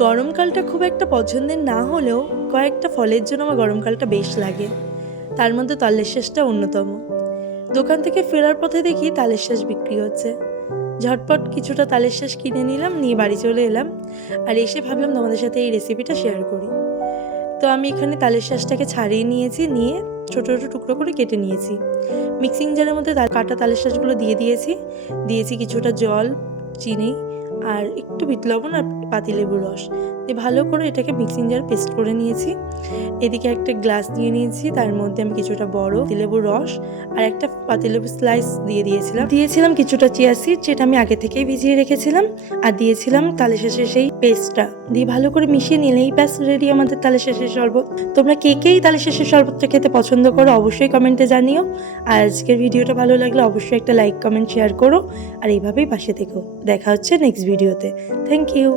গরমকালটা খুব একটা পছন্দের না হলেও কয়েকটা ফলের জন্য আমার গরমকালটা বেশ লাগে। তার মধ্যে তালের শ্বাসটা অন্যতম। দোকান থেকে ফেরার পথে দেখি তালের শ্বাস বিক্রি হচ্ছে। ঝটপট কিছুটা তালের শ্বাস কিনে নিলাম, নিয়ে বাড়ি চলে এলাম আর এসে ভাবলাম তোমাদের সাথে এই রেসিপিটা শেয়ার করি। তো আমি এখানে তালের শ্বাসটাকে ছাড়িয়ে নিয়েছি, নিয়ে ছোটো ছোটো টুকরো করে কেটে নিয়েছি। মিক্সিং জারের মধ্যে কাটা তালের শ্বাসগুলো দিয়ে দিয়েছি। দিয়েছি কিছুটা জল, চিনি আর একটু বিট লবণ আর পাতিলেবুর রস। দিয়ে ভালো করে এটাকে মিক্সিং জার পেস্ট করে নিয়েছি। এদিকে একটা গ্লাস দিয়ে নিয়েছি, তার মধ্যে আমি কিছুটা বড় পাতিলেবুর রস আর একটা পাতিলেবু স্লাইস দিয়ে দিয়েছিলাম। দিয়েছিলাম কিছুটা চিয়া সিড যেটা আমি আগে থেকেই ভিজিয়ে রেখেছিলাম। আর দিয়েছিলাম তালে শেষে সেই পেস্টটা দিয়ে ভালো করে মিশিয়ে নিলেই ব্যাস রেডি আমাদের তালে শেষের শরবত। তোমরা কে কেই তালে শেষের শরবতটা খেতে পছন্দ করো, অবশ্যই কমেন্টে জানিও। আর আজকের ভিডিওটা ভালো লাগলে অবশ্যই একটা লাইক কমেন্ট শেয়ার করো। আর এইভাবেই পাশে থেকো। দেখা হচ্ছে নেক্সট ভিডিওতে থ্যাংক ইউ